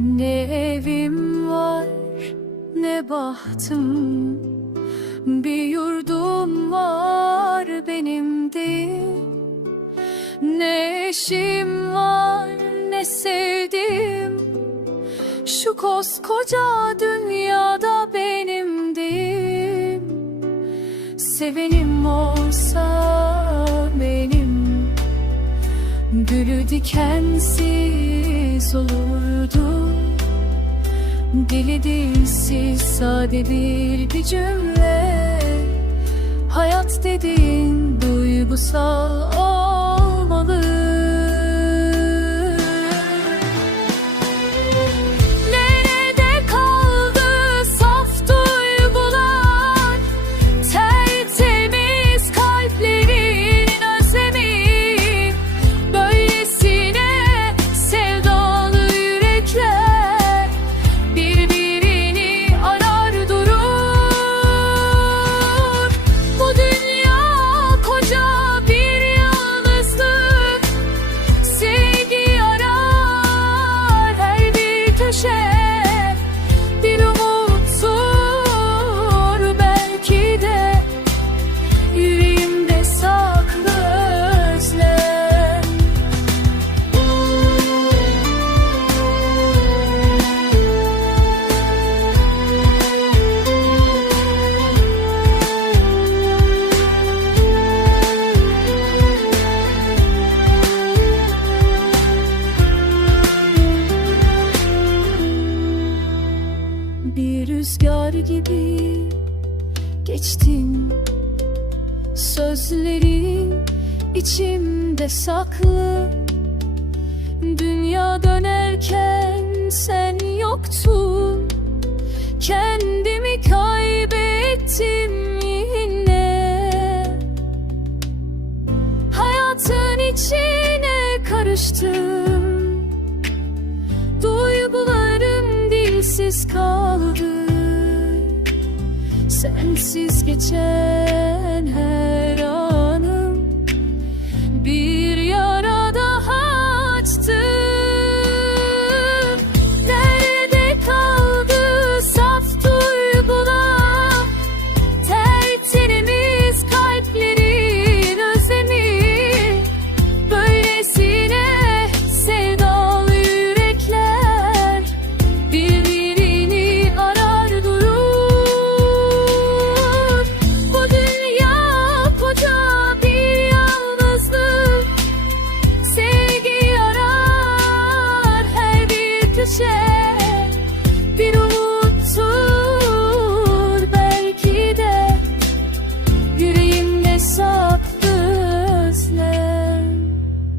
Ne evim var ne bahtım. Bir yurdum var benim değil. Ne eşim var ne sevdiğim. Şu koskoca dünyada benim değil. Sevenim olsa benim. Gülü dikensiz olurdu. Dili dilsiz sade bir bir cümle. Hayat dediğin duygusal Bir rüzgar gibi geçtin. Sözlerin içimde saklı. Dünya dönerken sen yoktun. Kendimi kaybettim yine. Hayatın içine karıştım Dilsiz kaldı. Sensiz geçen her an share.